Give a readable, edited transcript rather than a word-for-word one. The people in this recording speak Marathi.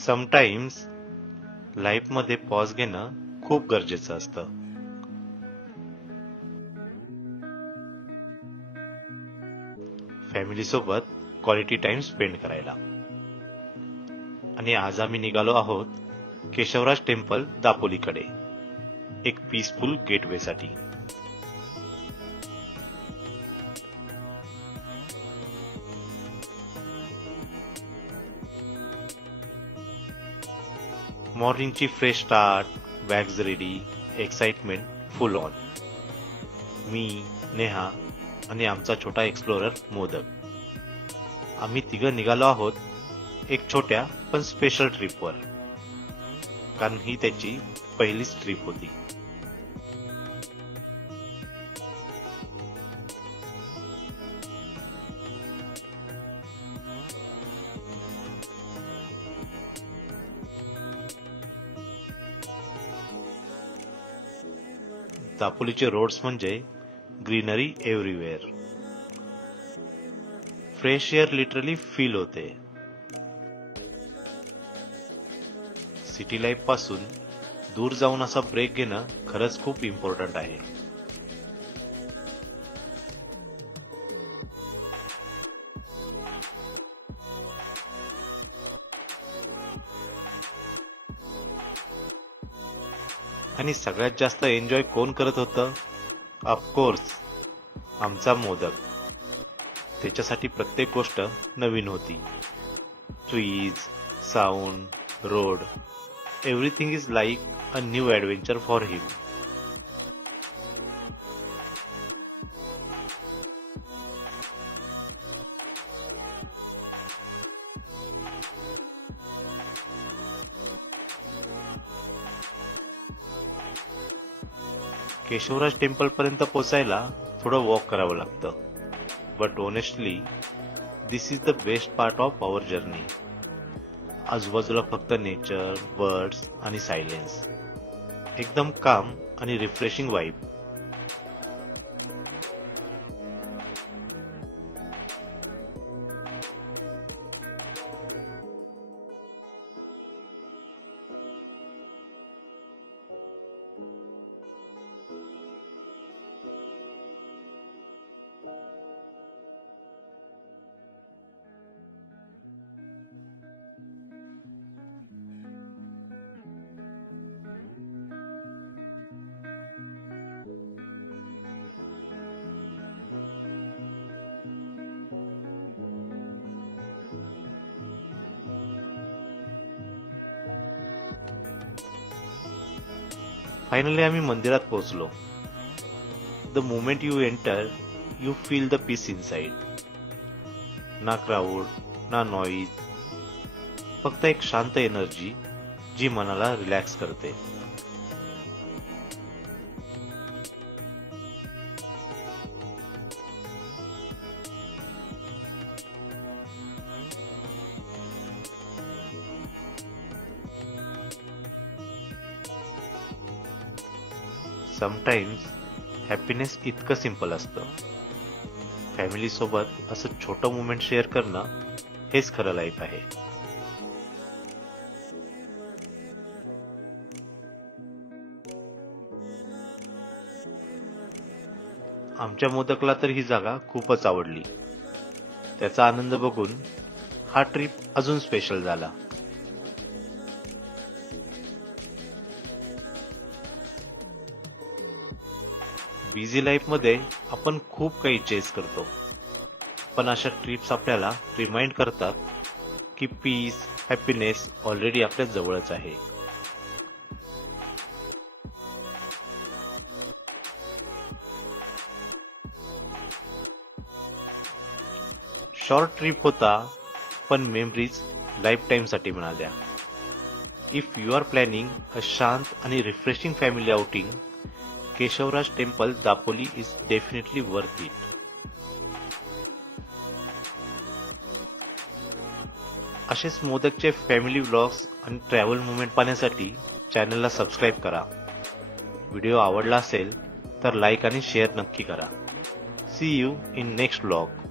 समटाइम्स लाईफमध्ये पॉज घेणं खूप गरजेचं असतं. फॅमिली सोबत क्वालिटी टाइम स्पेंड करायला. आणि आज आम्ही निघालो आहोत केशवराज टेम्पल दापोलीकडे, एक पीसफुल गेटवे साठी. मॉर्निंगची fresh start, bags ready, excitement full on. मी, नेहा आणि आमचा छोटा एक्सप्लोरर मोदक. आम्ही तिघं निघालो आहोत एक छोट्या पण स्पेशल ट्रिपवर, कारण ही त्याची पहिलीच ट्रिप होती. दापोलीचे रोड्स म्हणजे greenery everywhere. Fresh air literally feel होते. सिटी लाईफ पासून दूर जाऊन असा ब्रेक घेणं खरंच खूप इम्पॉर्टंट आहे. आणि सगळ्यात जास्त एन्जॉय कोण करत होतं? ऑफकोर्स आमचा मोदक. त्याच्यासाठी प्रत्येक गोष्ट नवीन होती. Trees, sound, road, everything is like a new adventure for him. Keshavraj temple पर्यंत पोचायला थोडं वॉक करावं लागतं. But honestly this is the best part of our journey. आजूबाजूला फक्त नेचर, बर्ड्स आणि सायलेन्स. एकदम काम आणि रिफ्रेशिंग वाईब. फायनली आम्ही मंदिरात पोहोचलो. The moment you enter you feel the peace inside. ना क्राऊड, ना नॉईज, फक्त एक शांत एनर्जी जी मनाला रिलॅक्स करते. समटाइम्स हॅपीनेस इतकं सिंपल असतं. फॅमिली सोबत असं छोटं मुमेंट शेअर करणं हेच खरं लाईफ आहे. आमच्या मोदकला तर ही जागा खूपच आवडली. त्याचा आनंद बघून हा ट्रिप अजून स्पेशल झाला. बिझी लाईफमध्ये आपण खूप काही चेस करतो, पण अशा ट्रिप्स आपल्याला रिमाइंड करतात की पीस, हॅपीनेस ऑलरेडी आपल्या जवळच आहे. शॉर्ट ट्रिप होता, पण मेमरीज लाईफ टाइम साठी मिळाल्या. इफ यू आर प्लॅनिंग अ शांत आणि refreshing family outing, Keshavraj temple Dapoli is definitely worth it. असेच मोदकचे फॅमिली व्लॉग्स आणि ट्रॅव्हल मुवमेंट पाहण्यासाठी चॅनलला सबस्क्राईब करा. व्हिडिओ आवडला असेल तर लाईक आणि शेअर नक्की करा. See you in next vlog.